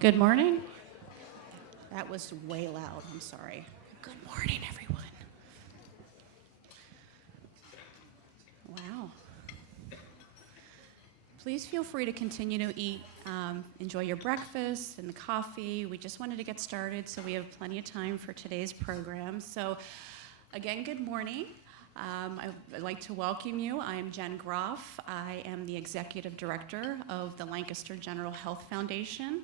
Good morning. That was way loud, I'm sorry. Good morning, everyone. Wow. Please feel free to continue to eat, enjoy your breakfast and the coffee. We just wanted to get started, so we have plenty of time for today's program. So again, good morning. I'd like to welcome you. I am Jen Groff. I am the Executive Director of the Lancaster General Health Foundation.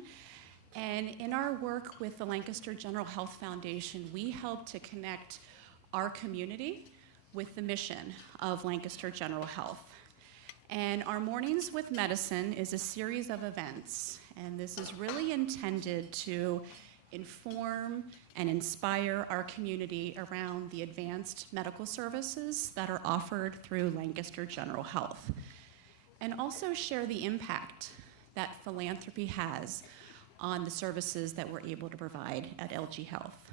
And in our work with the Lancaster General Health Foundation, we help to connect our community with the mission of Lancaster General Health. And our Mornings with Medicine is a series of events, and this is really intended to inform and inspire our community around the advanced medical services that are offered through Lancaster General Health, and also share the impact that philanthropy has on the services that we're able to provide at LG Health.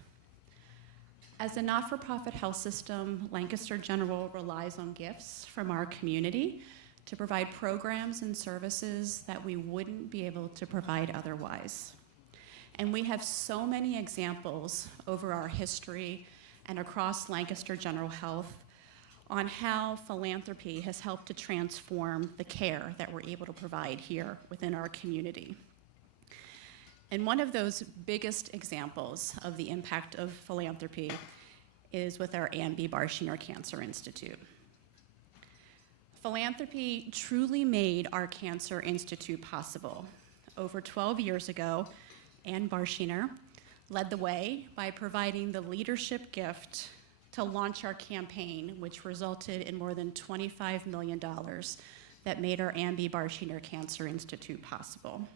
As a not-for-profit health system, Lancaster General relies on gifts from our community to provide programs and services that we wouldn't be able to provide otherwise. And we have so many examples over our history and across Lancaster General Health on how philanthropy has helped to transform the care that we're able to provide here within our community. And one of those biggest examples of the impact of philanthropy is with our Barshinger Cancer Institute. Philanthropy truly made our Cancer Institute possible. Over 12 years ago, Ann Barshinger led the way by providing the leadership gift to launch our campaign, which resulted in more than $25 million that made our Barshinger Cancer Institute possible.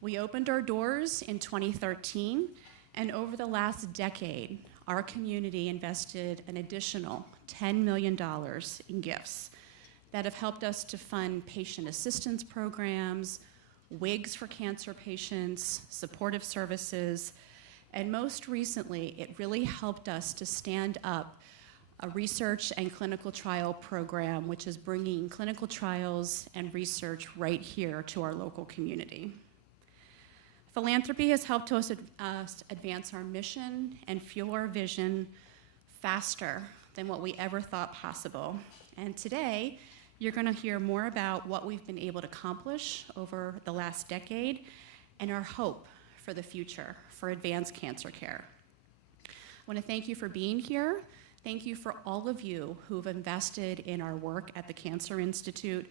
We opened our doors in 2013, and over the last decade, our community invested an additional $10 million in gifts that have helped us to fund patient assistance programs, wigs for cancer patients, supportive services, and most recently, it really helped us to stand up a research and clinical trial program, which is bringing clinical trials and research right here to our local community. Philanthropy has helped us advance our mission and fuel our vision faster than what we ever thought possible. And today, you're going to hear more about what we've been able to accomplish over the last decade and our hope for the future for advanced cancer care. I want to thank you for being here. Thank you for all of you who've invested in our work at the Cancer Institute.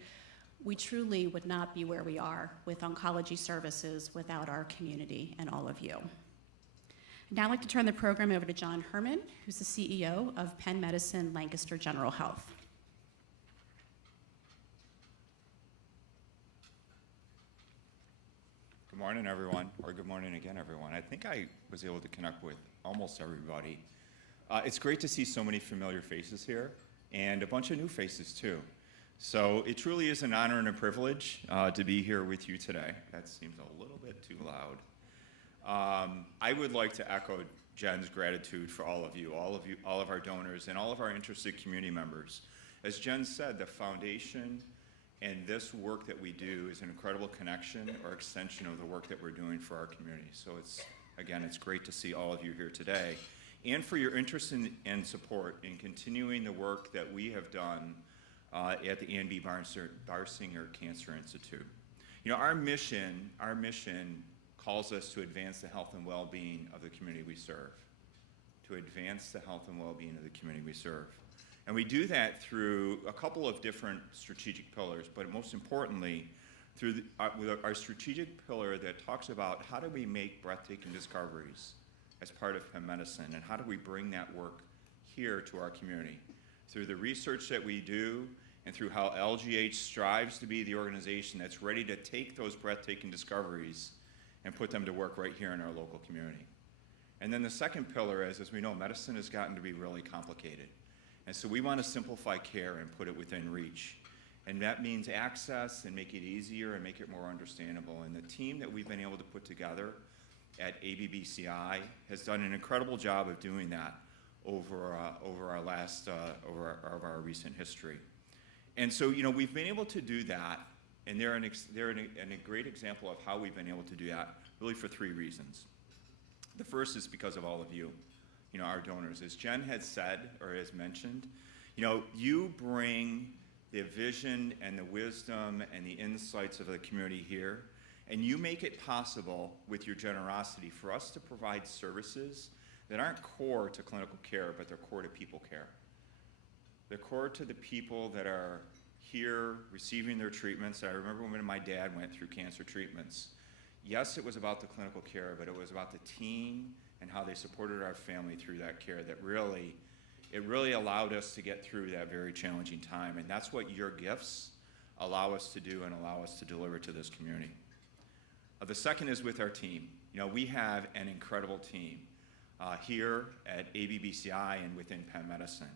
We truly would not be where we are with oncology services without our community and all of you. Now I'd like to turn the program over to John Herman, who's the CEO of Penn Medicine Lancaster General Health. Good morning, everyone, or good morning again, everyone. I think I was able to connect with almost everybody. It's great to see so many familiar faces here and a bunch of new faces, too. So it truly is an honor and a privilege to be here with you today. That seems a little bit too loud. I would like to echo Jen's gratitude for all of you, all of our donors, and all of our interested community members. As Jen said, the foundation and this work that we do is an incredible connection or extension of the work that we're doing for our community. So it's great to see all of you here today, and for your interest and support in continuing the work that we have done at the Barshinger Cancer Institute. You know, our mission calls us to advance the health and well-being of the community we serve. To advance the health and well-being of the community we serve. And we do that through a couple of different strategic pillars, but most importantly, through our strategic pillar that talks about how do we make breathtaking discoveries as part of Penn Medicine, and how do we bring that work here to our community. Through the research that we do, and through how LGH strives to be the organization that's ready to take those breathtaking discoveries and put them to work right here in our local community. And then the second pillar is, as we know, medicine has gotten to be really complicated. And so we want to simplify care and put it within reach. And that means access and make it easier and make it more understandable. And the team that we've been able to put together at ABBCI has done an incredible job of doing that over our recent history. And so, you know, we've been able to do that, and they're a great example of how we've been able to do that really for three reasons. The first is because of all of you, our donors. As Jen had said, or has mentioned, you bring the vision and the wisdom and the insights of the community here, and you make it possible with your generosity for us to provide services that aren't core to clinical care, but they're core to people care. They're core to the people that are here receiving their treatments. I remember when my dad went through cancer treatments. Yes, it was about the clinical care, but it was about the team and how they supported our family through that care that really allowed us to get through that very challenging time. And that's what your gifts allow us to do and allow us to deliver to this community. The second is with our team. We have an incredible team here at ABBCI and within Penn Medicine.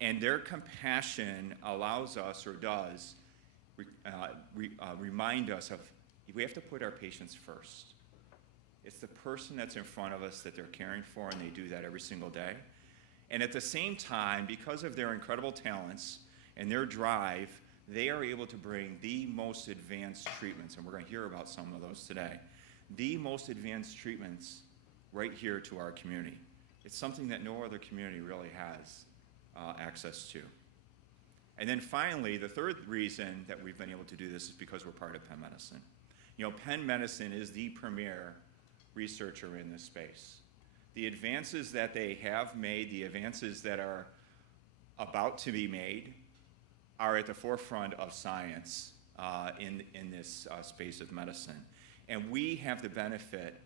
And their compassion allows us, or does, remind us of we have to put our patients first. It's the person that's in front of us that they're caring for, and they do that every single day. And at the same time, because of their incredible talents and their drive, they are able to bring the most advanced treatments, and we're going to hear about some of those today, the most advanced treatments right here to our community. It's something that no other community really has access to. And then finally, the third reason that we've been able to do this is because we're part of Penn Medicine. Penn Medicine is the premier researcher in this space. The advances that they have made, the advances that are about to be made, are at the forefront of science in this space of medicine. And we have the benefit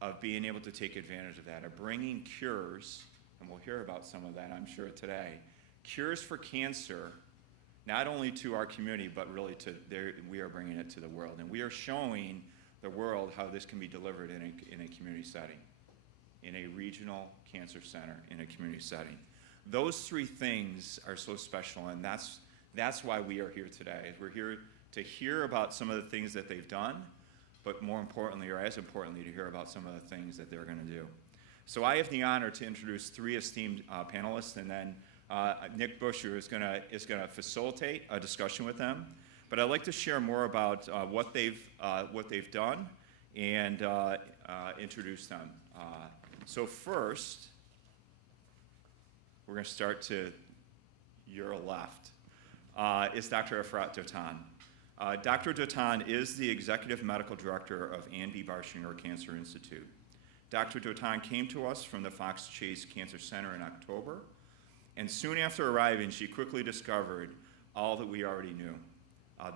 of being able to take advantage of that, of bringing cures, and we'll hear about some of that, I'm sure, today, cures for cancer, not only to our community, but really we are bringing it to the world. And we are showing the world how this can be delivered in a community setting, in a regional cancer center, in a community setting. Those three things are so special, and that's why we are here today. We're here to hear about some of the things that they've done, but more importantly, or as importantly, to hear about some of the things that they're going to do. So I have the honor to introduce three esteemed panelists, and then Nick Busher is going to facilitate a discussion with them. But I'd like to share more about what they've done and introduce them. So first, we're going to start to your left. Is Dr. Efrat Dotan. Dr. Dotan is the Executive Medical Director of Ann B. Barshinger Cancer Institute. Dr. Dotan came to us from the Fox Chase Cancer Center in October, and soon after arriving, she quickly discovered all that we already knew.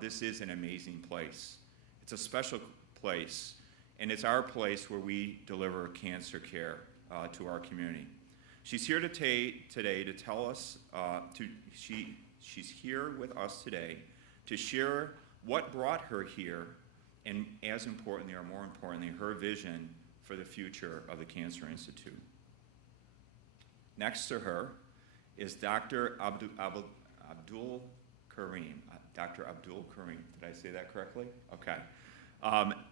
This is an amazing place. It's a special place, and it's our place where we deliver cancer care to our community. She's here today to tell us, she's here with us today to share what brought her here, and as importantly, or more importantly, her vision for the future of the Cancer Institute. Next to her is Dr. Abdul Karim. Dr. Abdul Karim, did I say that correctly? Okay.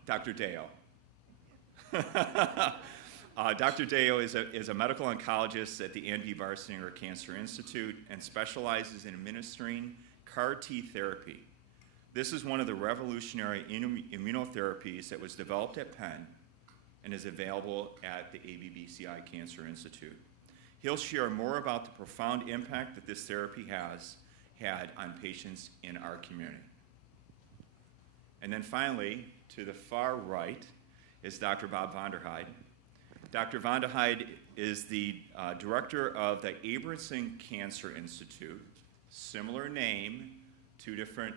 Dr. Deo. Dr. Deo is a medical oncologist at the Ann B. Barshinger Cancer Institute and specializes in administering CAR T therapy. This is one of the revolutionary immunotherapies that was developed at Penn and is available at the ABBCI Cancer Institute. He'll share more about the profound impact that this therapy has had on patients in our community. And then finally, to the far right, is Dr. Bob Vonderheide. Dr. Vonderheide is the director of the Abramson Cancer Institute, similar name, two different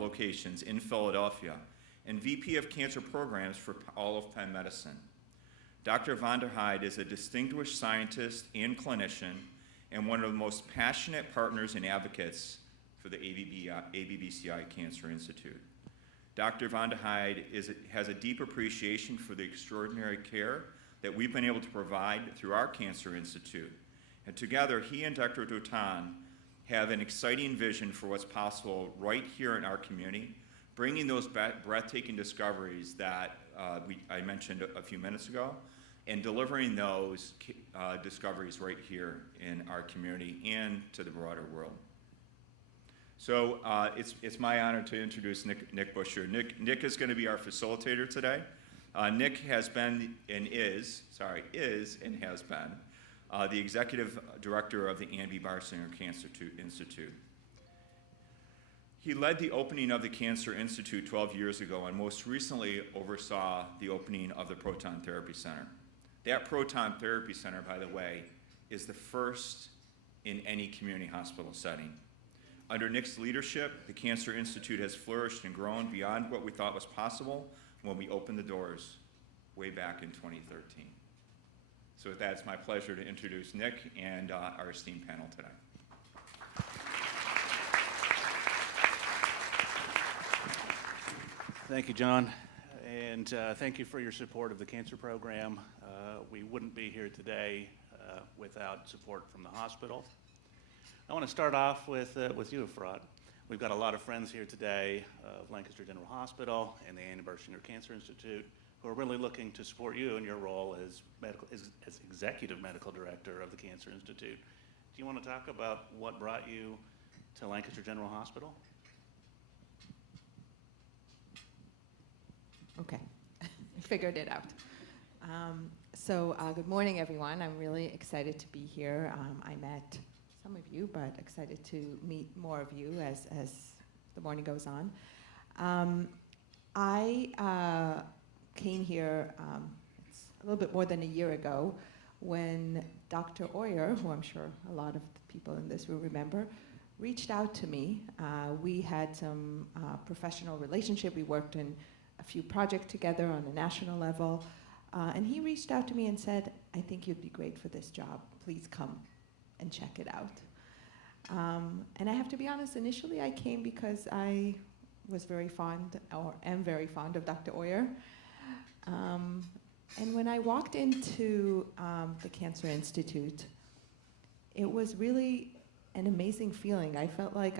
locations in Philadelphia, and VP of Cancer Programs for all of Penn Medicine. Dr. Vonderheide is a distinguished scientist and clinician and one of the most passionate partners and advocates for the ABBCI Cancer Institute. Dr. Vonderheide has a deep appreciation for the extraordinary care that we've been able to provide through our Cancer Institute. And together, he and Dr. Dotan have an exciting vision for what's possible right here in our community, bringing those breathtaking discoveries that I mentioned a few minutes ago, and delivering those discoveries right here in our community and to the broader world. So it's my honor to introduce Nick Busher. Nick is going to be our facilitator today. Nick has been and is and has been the executive director of the Barshinger Cancer Institute. He led the opening of the Cancer Institute 12 years ago and most recently oversaw the opening of the Proton Therapy Center. That Proton Therapy Center, by the way, is the first in any community hospital setting. Under Nick's leadership, the Cancer Institute has flourished and grown beyond what we thought was possible when we opened the doors way back in 2013. So with that, it's my pleasure to introduce Nick and our esteemed panel today. Thank you, John, and thank you for your support of the cancer program. We wouldn't be here today without support from the hospital. I want to start off with you, Efrat. We've got a lot of friends here today of Lancaster General Hospital and the Barshinger Cancer Institute who are really looking to support you in your role as executive medical director of the Cancer Institute. Do you want to talk about what brought you to Lancaster General Hospital? Okay, I figured it out. Good morning, everyone. I'm really excited to be here. I met some of you, but excited to meet more of you as the morning goes on. I came here it's a little bit more than a year ago when Dr. Oyer, who I'm sure a lot of the people in this room remember, reached out to me. We had some professional relationship. We worked in a few projects together on a national level. And he reached out to me and said, I think you'd be great for this job. Please come and check it out. And I have to be honest, initially I came because I was very fond, or am very fond of Dr. Oyer. And when I walked into the Cancer Institute, it was really an amazing feeling. I felt like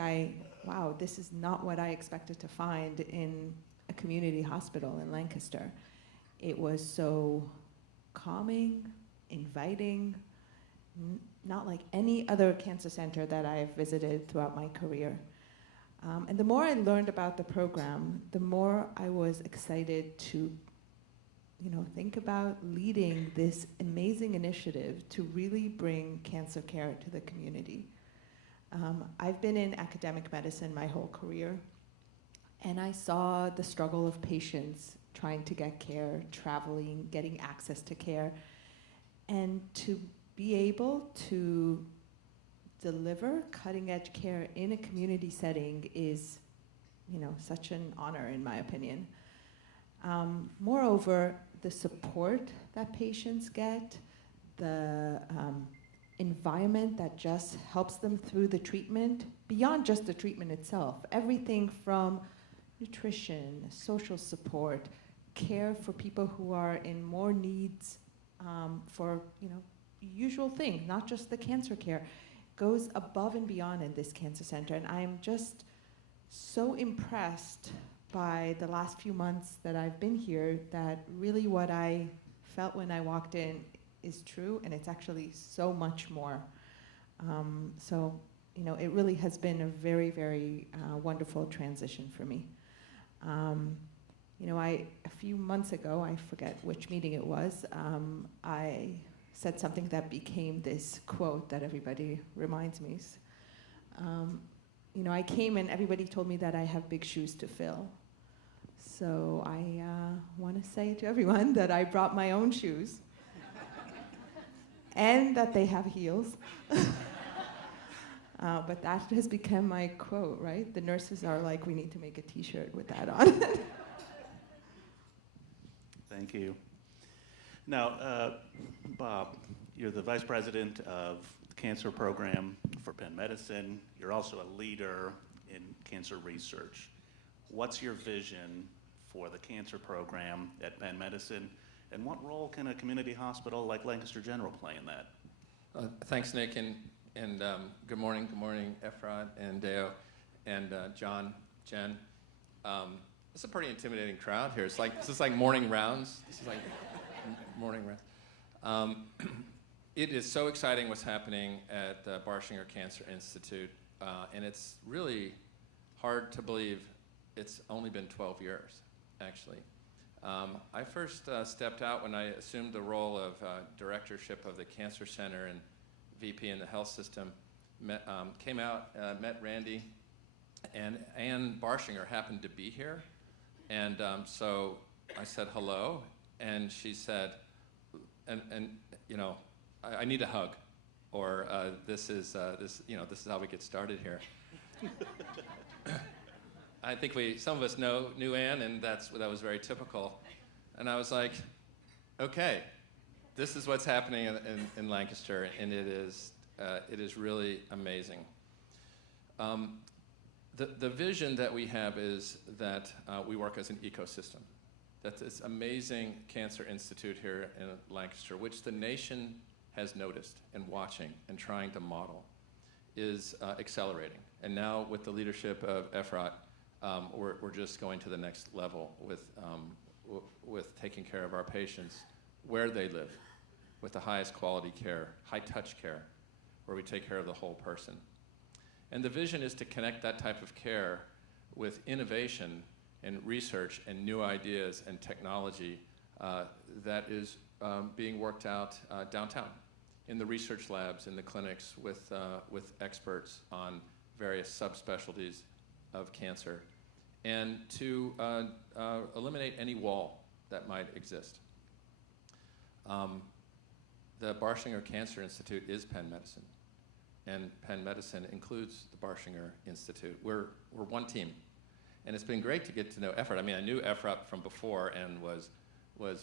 wow, this is not what I expected to find in a community hospital in Lancaster. It was so calming, inviting, not like any other cancer center that I've visited throughout my career. And the more I learned about the program, the more I was excited to think about leading this amazing initiative to really bring cancer care to the community. I've been in academic medicine my whole career, and I saw the struggle of patients trying to get care, traveling, getting access to care, and to be able to deliver cutting-edge care in a community setting is, such an honor in my opinion. Moreover, the support that patients get, the environment that just helps them through the treatment, beyond just the treatment itself, everything from nutrition, social support, care for people who are in more needs for usual things, not just the cancer care, goes above and beyond in this cancer center. And I am just so impressed by the last few months that I've been here that really what I felt when I walked in is true, and it's actually so much more. It really has been a very, very wonderful transition for me. A few months ago, I forget which meeting it was, I said something that became this quote that everybody reminds me. I came and everybody told me that I have big shoes to fill. So I want to say to everyone that I brought my own shoes and that they have heels. But that has become my quote, right? The nurses are like, we need to make a t-shirt with that on. Thank you. Now, Bob, you're the vice president of the cancer program for Penn Medicine. You're also a leader in cancer research. What's your vision for the cancer program at Penn Medicine, and what role can a community hospital like Lancaster General play in that? Thanks, Nick, and good morning, Efrat and Deo, and John, Jen. It's a pretty intimidating crowd here. This is like morning rounds. This is like morning rounds. It is so exciting what's happening at the Barshinger Cancer Institute, and it's really hard to believe it's only been 12 years, actually. I first stepped out when I assumed the role of directorship of the Cancer Center and VP in the health system. Came out, met Randy, and Ann Barshinger happened to be here. And so I said hello, and she said, and you know, I need a hug, or this is how we get started here. I think some of us knew Ann, and that was very typical. And I was like, okay, this is what's happening in Lancaster, and it is really amazing. The vision that we have is that we work as an ecosystem. That this amazing Cancer Institute here in Lancaster, which the nation has noticed and watching and trying to model, is accelerating. And now with the leadership of Efrat, we're just going to the next level with taking care of our patients where they live, with the highest quality care, high touch care, where we take care of the whole person. And the vision is to connect that type of care with innovation and research and new ideas and technology that is being worked out downtown in the research labs, in the clinics, with experts on various subspecialties of cancer, and to eliminate any wall that might exist. The Barshinger Cancer Institute is Penn Medicine, and Penn Medicine includes the Barshinger Institute. We're one team, and it's been great to get to know Efrat. I mean, I knew Efrat from before and was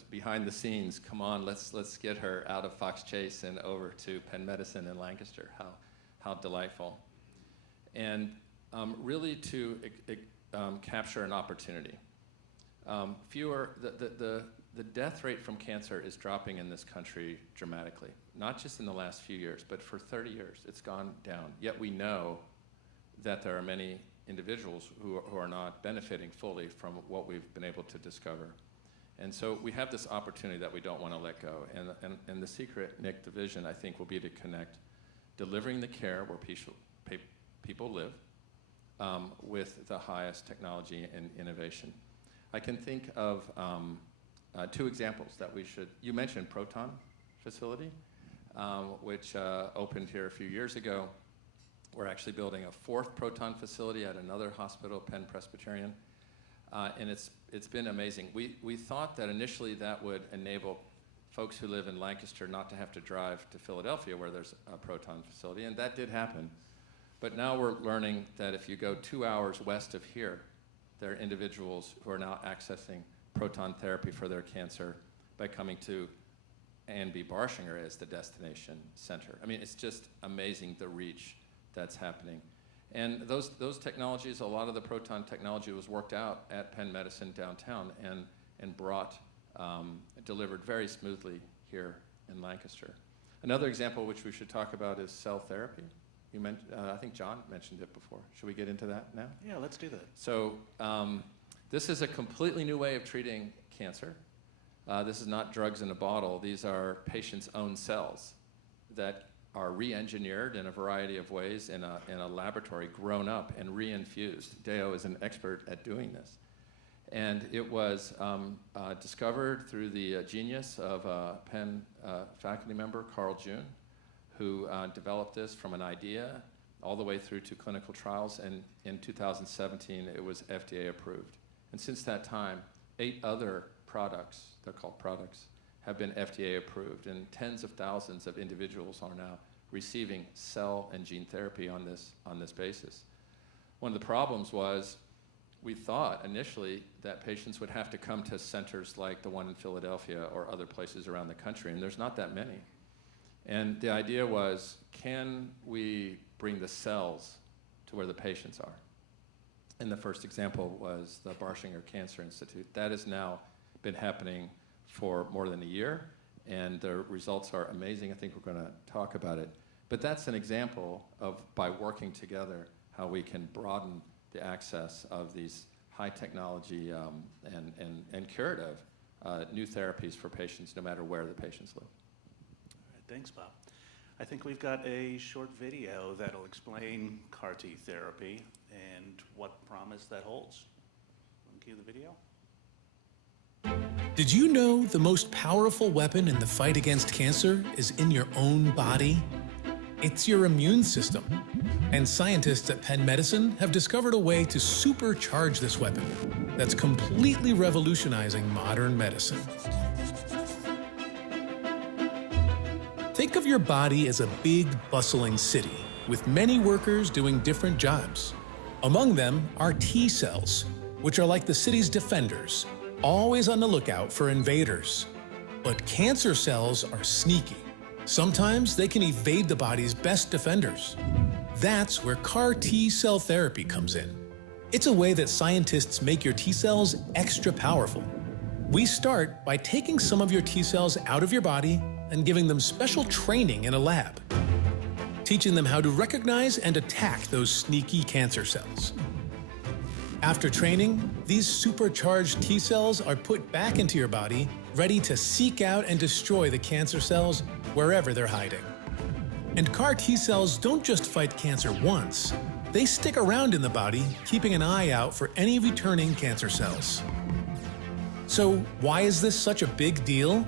behind the scenes. Come on, let's get her out of Fox Chase and over to Penn Medicine in Lancaster. How delightful, and really to capture an opportunity. The death rate from cancer is dropping in this country dramatically, not just in the last few years, but for 30 years, it's gone down. Yet we know that there are many individuals who are not benefiting fully from what we've been able to discover. And so we have this opportunity that we don't want to let go. And the secret, Nick, the vision, I think, will be to connect delivering the care where people live with the highest technology and innovation. I can think of two examples that we should. You mentioned Proton facility, which opened here a few years ago. We're actually building a fourth Proton facility at another hospital, Penn Presbyterian, and it's been amazing. We thought that initially that would enable folks who live in Lancaster not to have to drive to Philadelphia, where there's a Proton facility, and that did happen. But now we're learning that if you go 2 hours west of here, there are individuals who are now accessing proton therapy for their cancer by coming to A&B Barshinger as the destination center. I mean, it's just amazing the reach that's happening. And those technologies, a lot of the proton technology was worked out at Penn Medicine downtown and delivered very smoothly here in Lancaster. Another example which we should talk about is cell therapy. You mentioned, I think John mentioned it before. Should we get into that now? Yeah, let's do that. So this is a completely new way of treating cancer. This is not drugs in a bottle. These are patients' own cells that are re-engineered in a variety of ways in a laboratory, grown up and re-infused. Deo is an expert at doing this. And it was discovered through the genius of a Penn faculty member, Carl June, who developed this from an idea all the way through to clinical trials. And in 2017, it was FDA approved. And since that time, 8 other products, they're called products, have been FDA approved, and tens of thousands of individuals are now receiving cell and gene therapy on this basis. One of the problems was we thought initially that patients would have to come to centers like the one in Philadelphia or other places around the country, and there's not that many. And the idea was, can we bring the cells to where the patients are? And the first example was the Barshinger Cancer Institute. That has now been happening for more than a year, and the results are amazing. I think we're going to talk about it. But that's an example of, by working together, how we can broaden the access of these high technology and curative new therapies for patients, no matter where the patients live. All right, thanks, Bob. I think we've got a short video that'll explain CAR T therapy and what promise that holds. Want to cue the video? Did you know the most powerful weapon in the fight against cancer is in your own body? It's your immune system. And scientists at Penn Medicine have discovered a way to supercharge this weapon that's completely revolutionizing modern medicine. Think of your body as a big, bustling city with many workers doing different jobs. Among them are T cells, which are like the city's defenders, always on the lookout for invaders. But cancer cells are sneaky. Sometimes they can evade the body's best defenders. That's where CAR T cell therapy comes in. It's a way that scientists make your T cells extra powerful. We start by taking some of your T cells out of your body and giving them special training in a lab, teaching them how to recognize and attack those sneaky cancer cells. After training, these supercharged T cells are put back into your body, ready to seek out and destroy the cancer cells wherever they're hiding. And CAR T cells don't just fight cancer once, they stick around in the body, keeping an eye out for any returning cancer cells. So why is this such a big deal?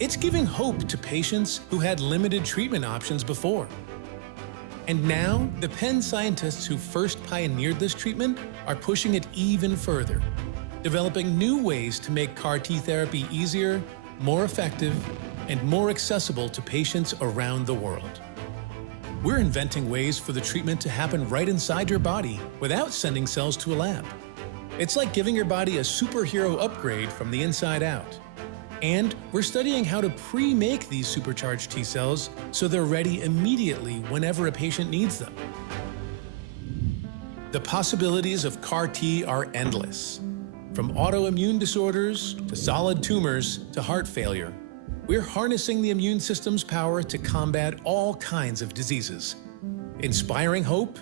It's giving hope to patients who had limited treatment options before. And now, the Penn scientists who first pioneered this treatment are pushing it even further, developing new ways to make CAR T therapy easier, more effective, and more accessible to patients around the world. We're inventing ways for the treatment to happen right inside your body without sending cells to a lab. It's like giving your body a superhero upgrade from the inside out. And we're studying how to pre-make these supercharged T cells so they're ready immediately whenever a patient needs them. The possibilities of CAR T are endless. From autoimmune disorders to solid tumors to heart failure, we're harnessing the immune system's power to combat all kinds of diseases, inspiring hope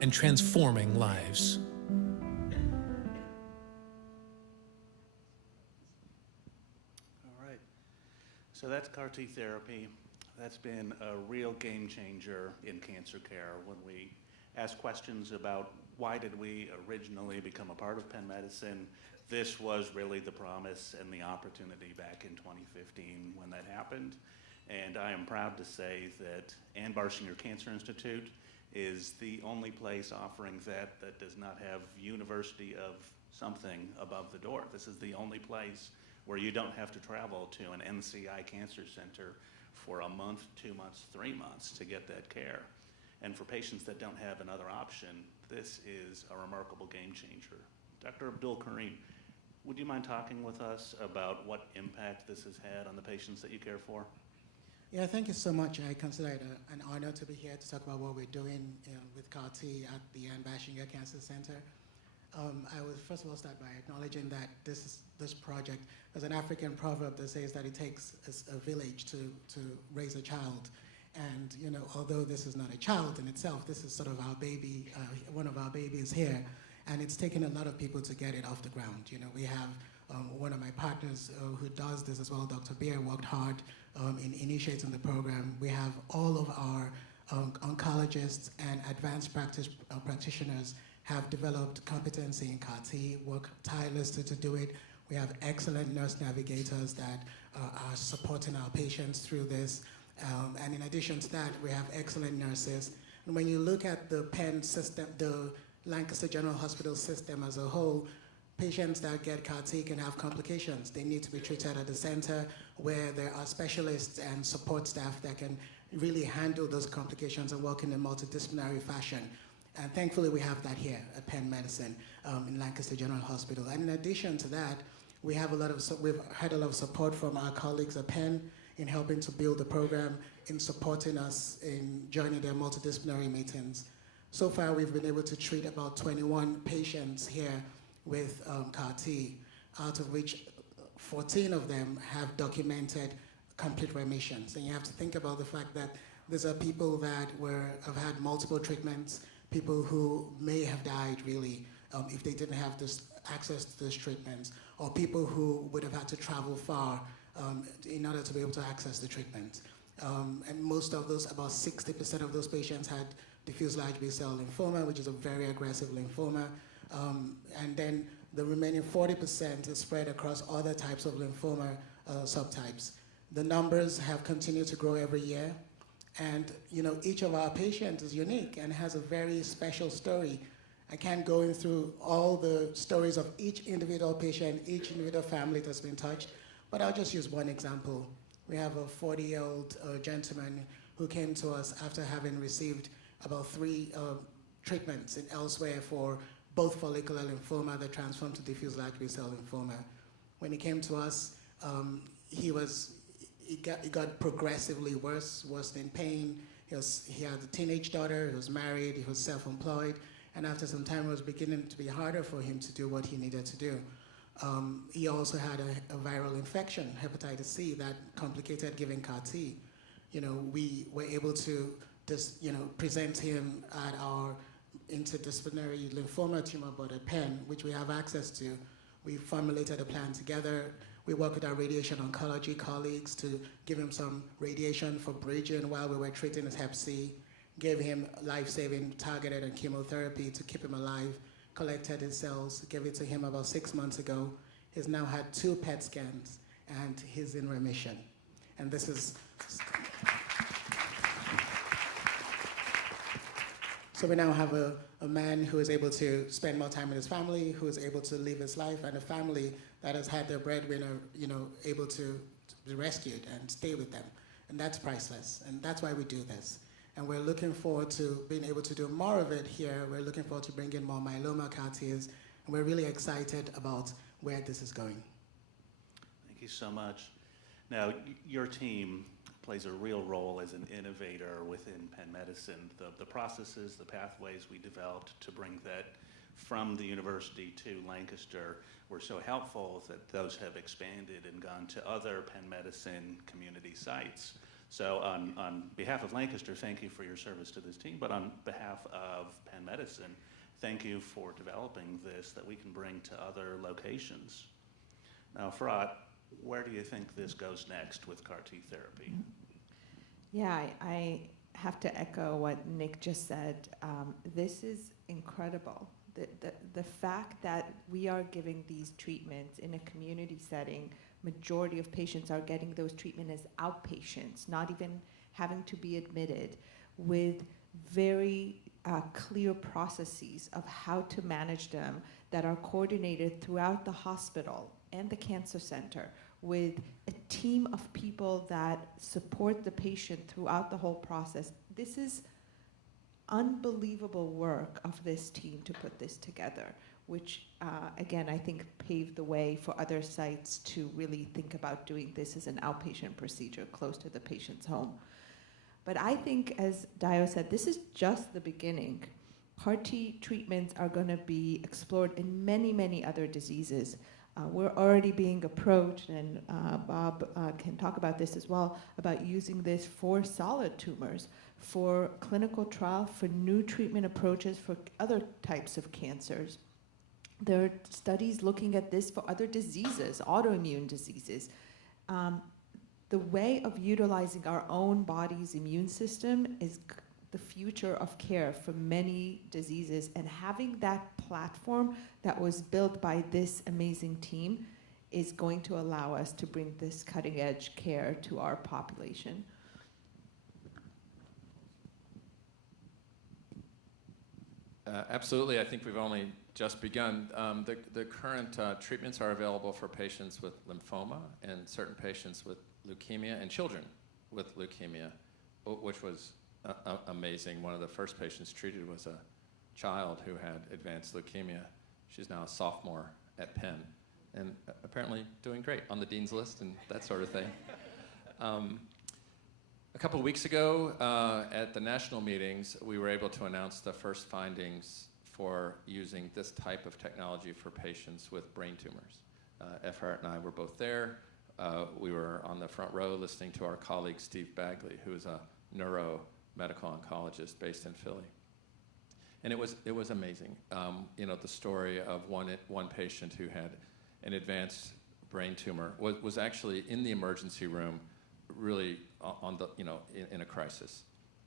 and transforming lives. So that's CAR T therapy. That's been a real game changer in cancer care. When we ask questions about why did we originally become a part of Penn Medicine, this was really the promise and the opportunity back in 2015 when that happened. And I am proud to say that Barshinger Cancer Institute is the only place offering that does not have University of something above the door. This is the only place where you don't have to travel to an NCI cancer center for a month, 2 months, 3 months to get that care. And for patients that don't have another option, this is a remarkable game changer. Dr. Abdul Karim, would you mind talking with us about what impact this has had on the patients that you care for? Yeah, thank you so much. I consider it an honor to be here to talk about what we're doing with CAR T at the Barshinger Cancer Center. I would first of all start by acknowledging that this project, there's an African proverb that says that it takes a village to raise a child. And although this is not a child in itself, this is sort of our baby, one of our babies here. And it's taken a lot of people to get it off the ground. We have one of my partners who does this as well, Dr. Beer, worked hard in initiating the program. We have all of our oncologists and advanced practitioners have developed competency in CAR T, work tirelessly to do it. We have excellent nurse navigators that are supporting our patients through this. And in addition to that, we have excellent nurses. And when you look at the Penn system, the Lancaster General Hospital system as a whole, patients that get CAR T can have complications. They need to be treated at the center where there are specialists and support staff that can really handle those complications and work in a multidisciplinary fashion. And thankfully, we have that here at Penn Medicine in Lancaster General Hospital. And in addition to that, we've had a lot of support from our colleagues at Penn in helping to build the program, in supporting us in joining their multidisciplinary meetings. So far, we've been able to treat about 21 patients here with CAR T, out of which 14 of them have documented complete remissions. And you have to think about the fact that these are people that have had multiple treatments, people who may have died really if they didn't have this access to those treatments, or people who would have had to travel far in order to be able to access the treatment. And most of those, about 60% of those patients had diffuse large B-cell lymphoma, which is a very aggressive lymphoma. And then The remaining 40% is spread across other types of lymphoma subtypes. The numbers have continued to grow every year. And each of our patients is unique and has a very special story. I can't go in through all the stories of each individual patient, each individual family that's been touched, but I'll just use one example. We have a 40-year-old gentleman who came to us after having received about 3 treatments in elsewhere for both follicular lymphoma that transformed to diffuse large B-cell lymphoma. When he came to us, he got progressively worse in pain. He had a teenage daughter, he was married, he was self-employed, and after some time it was beginning to be harder for him to do what he needed to do. He also had a viral infection, hepatitis C, that complicated giving CAR-T. We were able to present him at our interdisciplinary lymphoma tumor board at Penn, which we have access to. We formulated a plan together. We worked with our radiation oncology colleagues to give him some radiation for bridging while we were treating his hep C, gave him life-saving targeted and chemotherapy to keep him alive, collected his cells, gave it to him about 6 months ago. He's now had 2 PET scans, and he's in remission. And this is... So we now have a man who is able to spend more time with his family, who is able to live his life, and a family that has had their breadwinner, able to be rescued and stay with them. And that's priceless, and that's why we do this. And we're looking forward to being able to do more of it here. We're looking forward to bringing more myeloma CAR-Ts, and we're really excited about where this is going. Thank you so much. Now, your team plays a real role as an innovator within Penn Medicine. The processes, the pathways we developed to bring that from the university to Lancaster were so helpful that those have expanded and gone to other Penn Medicine community sites. So on behalf of Lancaster, thank you for your service to this team, but on behalf of Penn Medicine, thank you for developing this that we can bring to other locations. Now, Farad, where do you think this goes next with CAR-T therapy? Yeah, I have to echo what Nick just said. This is incredible. The fact that we are giving these treatments in a community setting, majority of patients are getting those treatments as outpatients, not even having to be admitted, with very clear processes of how to manage them that are coordinated throughout the hospital and the cancer center with a team of people that support the patient throughout the whole process. This is unbelievable work of this team to put this together, which again, I think paved the way for other sites to really think about doing this as an outpatient procedure close to the patient's home. But I think, as Dio said, this is just the beginning. CAR-T treatments are going to be explored in many, many other diseases. We're already being approached, and Bob can talk about this as well, about using this for solid tumors, for clinical trial, for new treatment approaches for other types of cancers. There are studies looking at this for other diseases, autoimmune diseases. The way of utilizing our own body's immune system is the future of care for many diseases, and having that platform that was built by this amazing team is going to allow us to bring this cutting-edge care to our population. Absolutely. I think we've only just begun. The current treatments are available for patients with lymphoma and certain patients with leukemia and children with leukemia, which was amazing. One of the first patients treated was a child who had advanced leukemia. She's now a sophomore at Penn and apparently doing great on the dean's list and that sort of thing. A couple of weeks ago at the national meetings, we were able to announce the first findings for using this type of technology for patients with brain tumors. Efrat and I were both there. We were on the front row listening to our colleague Steve Bagley, who is a neuromedical oncologist based in Philly. And it was amazing. The story of one patient who had an advanced brain tumor was actually in the emergency room, really on the in a crisis,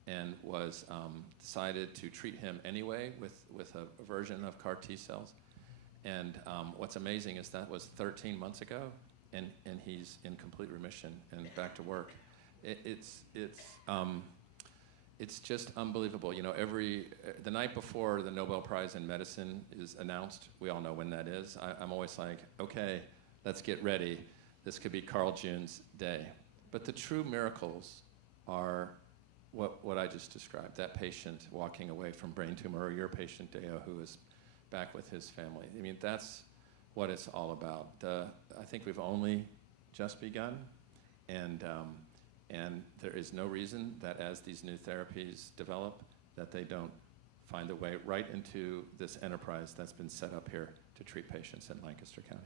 and was decided to treat him anyway with a version of CAR T cells. And what's amazing is that was 13 months ago, and he's in complete remission and back to work. It's just unbelievable. You know, the night before the Nobel Prize in Medicine is announced, we all know when that is. I'm always like, okay, let's get ready. This could be Carl June's day. But the true miracles are what I just described, that patient walking away from brain tumor, or your patient, Deo, who is back with his family. I mean, that's what it's all about. I think we've only just begun, and there is no reason that as these new therapies develop, that they don't find a way right into this enterprise that's been set up here to treat patients in Lancaster County.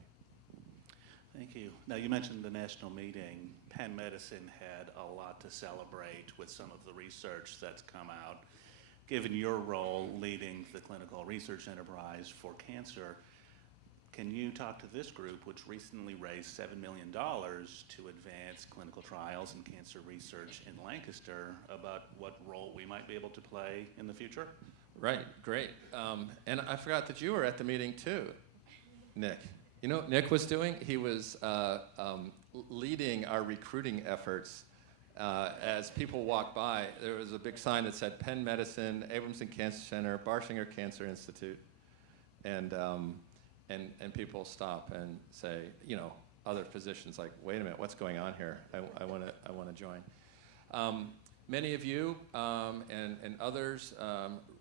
Thank you. Now, you mentioned the national meeting. Penn Medicine had a lot to celebrate with some of the research that's come out. Given your role leading the clinical research enterprise for cancer, can you talk to this group, which recently raised $7 million to advance clinical trials and cancer research in Lancaster, about what role we might be able to play in the future? Right, great. And I forgot that you were at the meeting too, Nick. You know what Nick was doing? He was leading our recruiting efforts. As people walked by, there was a big sign that said Penn Medicine, Abramson Cancer Center, Barshinger Cancer Institute, and people stop and say, you know, other physicians like, wait a minute, what's going on here? I want to join. Many of you and others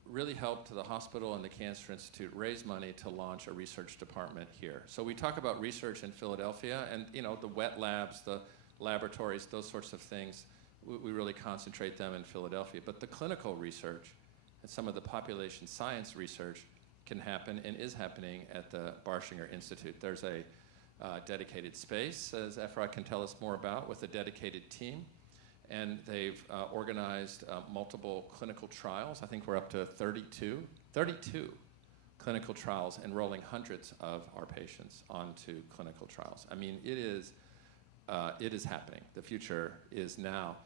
really helped the hospital and the Cancer Institute raise money to launch a research department here. So we talk about research in Philadelphia, and you know, the wet labs, the laboratories, those sorts of things, we really concentrate them in Philadelphia. But the clinical research and some of the population science research can happen and is happening at the Barshinger Institute. There's a dedicated space, as Efrat can tell us more about, with a dedicated team. And they've organized multiple clinical trials. I think we're up to 32 clinical trials, enrolling hundreds of our patients onto clinical trials. I mean, it is happening. The future is now.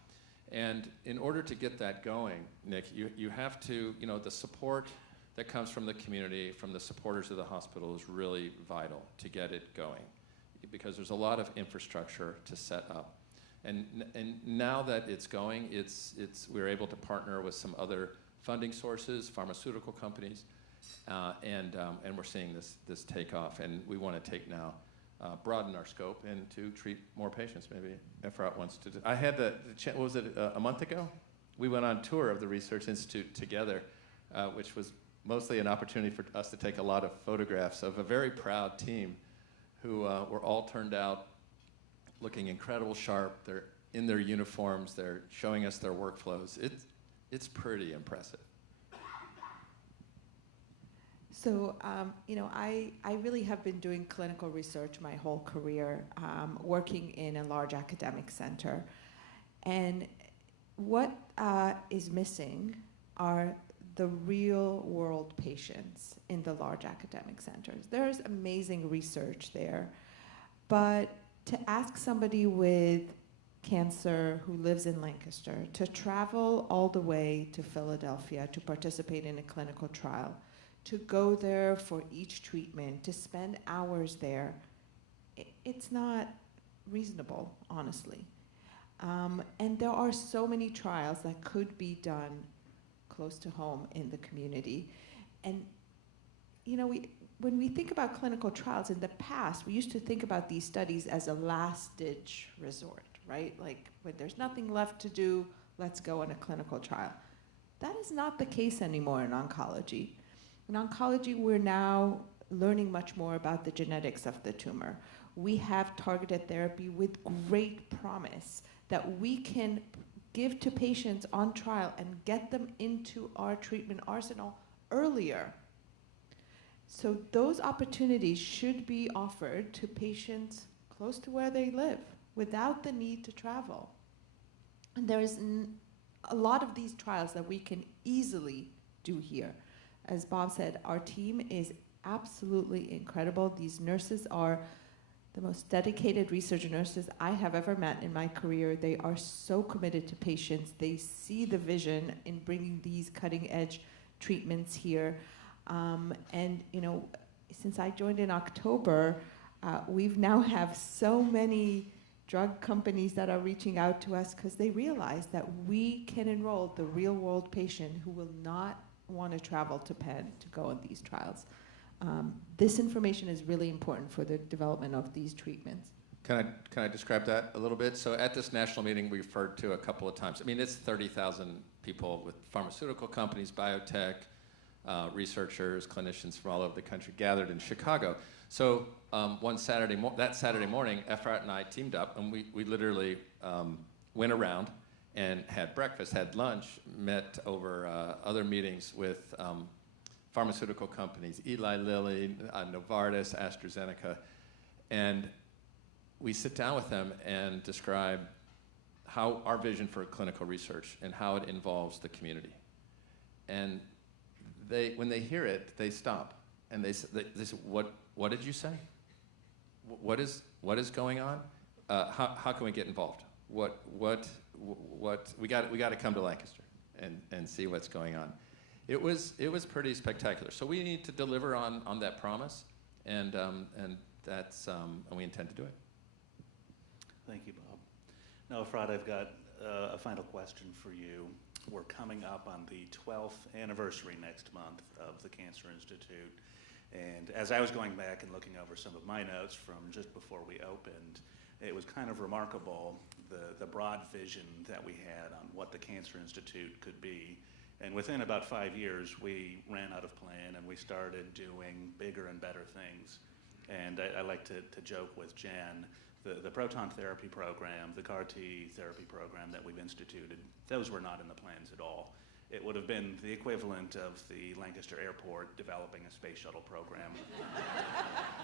And in order to get that going, Nick, you have to, you know, the support that comes from the community, from the supporters of the hospital, is really vital to get it going, because there's a lot of infrastructure to set up. And now that it's going, we're able to partner with some other funding sources, pharmaceutical companies, and we're seeing this take off. And we want to take now, broaden our scope and to treat more patients. Maybe Efrat wants to. I had the what was it, a month ago? We went on tour of the Research Institute together, which was mostly an opportunity for us to take a lot of photographs of a very proud team who were all turned out looking incredible sharp. They're in their uniforms. They're showing us their workflows. It's pretty impressive. So, you know, I really have been doing clinical research my whole career, working in a large academic center. And what is missing are the real world patients in the large academic centers. There's amazing research there, but to ask somebody with cancer who lives in Lancaster to travel all the way to Philadelphia to participate in a clinical trial, to go there for each treatment, to spend hours there, it's not reasonable, honestly. And there are so many trials that could be done close to home in the community. And, you know, when we think about clinical trials in the past, we used to think about these studies as a last-ditch resort, right? Like, when there's nothing left to do, let's go on a clinical trial. That is not the case anymore in oncology. In oncology, we're now learning much more about the genetics of the tumor. We have targeted therapy with great promise that we can give to patients on trial and get them into our treatment arsenal earlier. So those opportunities should be offered to patients close to where they live without the need to travel. And there's a lot of these trials that we can easily do here. As Bob said, our team is absolutely incredible. These nurses are the most dedicated research nurses I have ever met in my career. They are so committed to patients. They see the vision in bringing these cutting edge treatments here. And, you know, since I joined in October, we've now have so many drug companies that are reaching out to us because they realize that we can enroll the real world patient who will not want to travel to Penn to go on these trials. This information is really important for the development of these treatments. Can I describe that a little bit? So at this national meeting, we referred to a couple of times. I mean, it's 30,000 people with pharmaceutical companies, biotech, researchers, clinicians from all over the country gathered in Chicago. So that Saturday morning, Efrat and I teamed up, and we literally went around and had breakfast, had lunch, met over other meetings with pharmaceutical companies, Eli Lilly, Novartis, AstraZeneca, and we sit down with them and describe how our vision for clinical research and how it involves the community. And when they hear it, they stop and they say, what did you say? What is going on? How can we get involved? We got to come to Lancaster and see what's going on. It was pretty spectacular. So we need to deliver on that promise, and we intend to do it. Thank you, Bob. Now, Efrat, I've got a final question for you. We're coming up on the 12th anniversary next month of the Cancer Institute. And as I was going back and looking over some of my notes from just before we opened, it was kind of remarkable the broad vision that we had on what the Cancer Institute could be. And within about 5 years, we ran out of plan and we started doing bigger and better things. And I like to joke with Jen, the proton therapy program, the CAR T therapy program that we've instituted, those were not in the plans at all. It would have been the equivalent of the Lancaster Airport developing a space shuttle program.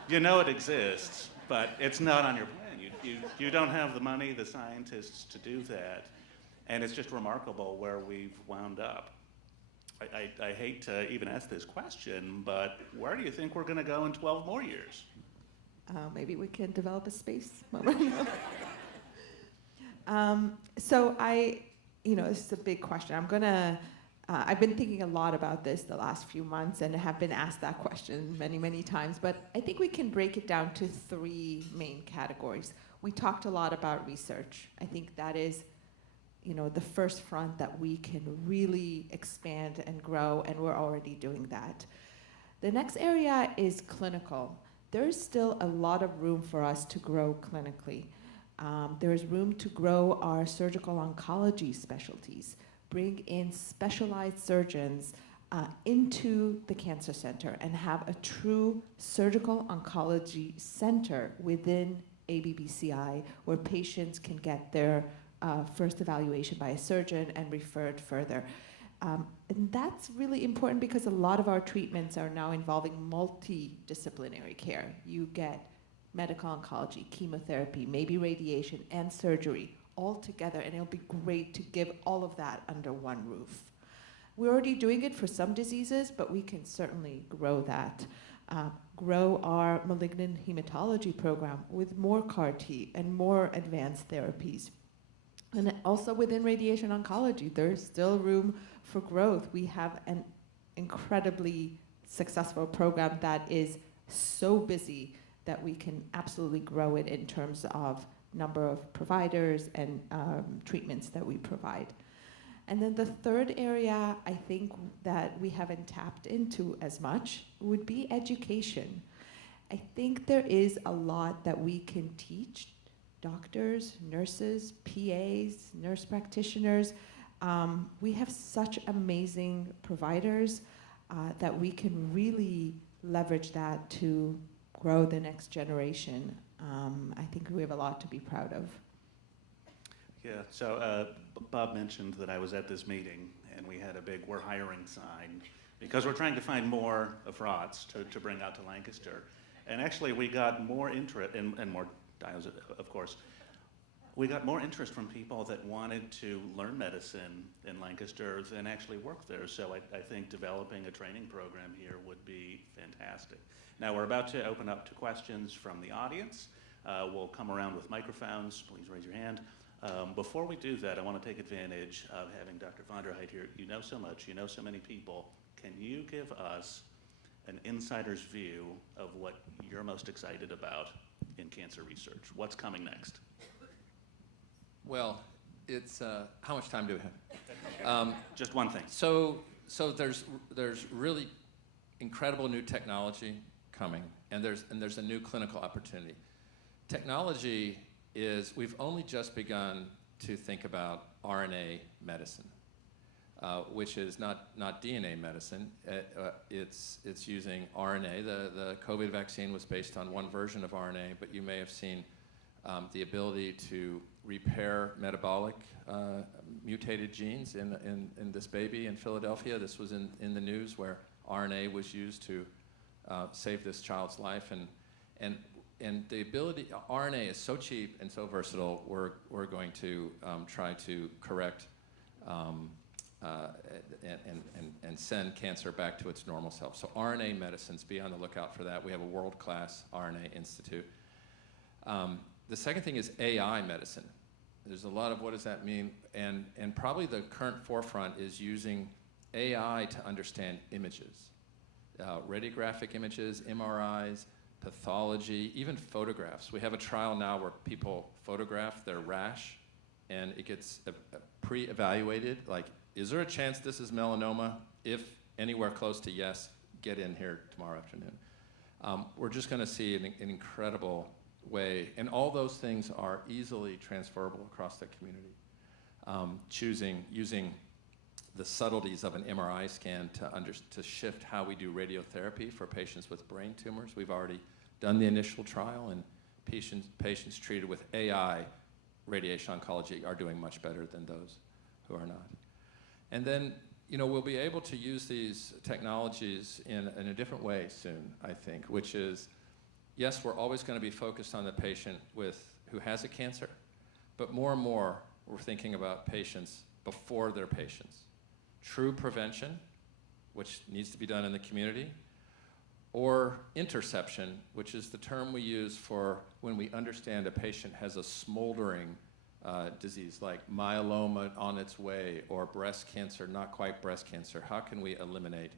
You know it exists, but it's not on your plan. You don't have the money, the scientists to do that, and it's just remarkable where we've wound up. I hate to even ask this question, but where do you think we're going to go in 12 more years? Maybe we can develop a space moment. So this is a big question. I've been thinking a lot about this the last few months and have been asked that question many, many times, but I think we can break it down to 3 main categories. We talked a lot about research. I think that is, the first front that we can really expand and grow, and we're already doing that. The next area is clinical. There's still a lot of room for us to grow clinically. There's room to grow our surgical oncology specialties, bring in specialized surgeons into the cancer center and have a true surgical oncology center within ABBCI where patients can get their first evaluation by a surgeon and referred further. And that's really important because a lot of our treatments are now involving multidisciplinary care. You get medical oncology, chemotherapy, maybe radiation, and surgery all together, and it'll be great to give all of that under one roof. We're already doing it for some diseases, but we can certainly grow that. Grow our malignant hematology program with more CAR T and more advanced therapies. And also within radiation oncology, there's still room for growth. We have an incredibly successful program that is so busy that we can absolutely grow it in terms of number of providers and treatments that we provide. And then the third area I think that we haven't tapped into as much would be education. I think there is a lot that we can teach doctors, nurses, PAs, nurse practitioners. We have such amazing providers that we can really leverage that to grow the next generation. I think we have a lot to be proud of. Yeah, so Bob mentioned that I was at this meeting and we had a big "we're hiring" sign because we're trying to find more Efrats to bring out to Lancaster. And actually we got more interest, and more dials, of course. We got more interest from people that wanted to learn medicine in Lancaster than actually work there. So I think developing a training program here would be fantastic. Now we're about to open up to questions from the audience. We'll come around with microphones. Please raise your hand. Before we do that, I want to take advantage of having Dr. Vonderheit here. You know so much, you know so many people. Can you give us an insider's view of what you're most excited about in cancer research. What's coming next? Well, it's how much time do we have? Just one thing. So there's really incredible new technology coming, and there's a new clinical opportunity. Technology is, we've only just begun to think about RNA medicine, which is not DNA medicine. It's using RNA. The COVID vaccine was based on one version of RNA, but you may have seen the ability to repair metabolic mutated genes in this baby in Philadelphia. This was in the news where RNA was used to save this child's life, and the ability, RNA is so cheap and so versatile, we're going to try to correct and send cancer back to its normal self. So RNA medicines, be on the lookout for that. We have a world-class RNA institute. The second thing is AI medicine. There's a lot of what does that mean, and probably the current forefront is using AI to understand images, radiographic images, MRIs, pathology, even photographs. We have a trial now where people photograph their rash, and it gets pre-evaluated, like, is there a chance this is melanoma? If anywhere close to yes, get in here tomorrow afternoon. We're just gonna see an incredible way, and all those things are easily transferable across the community. Using the subtleties of an MRI scan to shift how we do radiotherapy for patients with brain tumors. We've already done the initial trial, and patients treated with AI radiation oncology are doing much better than those who are not. And then, we'll be able to use these technologies in a different way soon, I think, which is, yes, we're always going to be focused on the patient who has a cancer, but more and more, we're thinking about patients before they're patients. True prevention, which needs to be done in the community, or interception, which is the term we use for when we understand a patient has a smoldering disease like myeloma on its way, or breast cancer, not quite breast cancer. How can we eliminate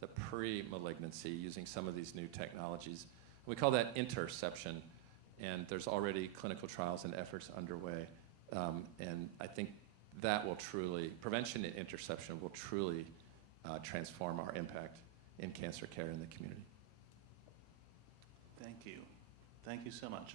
the pre-malignancy using some of these new technologies? We call that interception, and there's already clinical trials and efforts underway. And I think that will prevention and interception will truly transform our impact in cancer care in the community. Thank you. Thank you so much.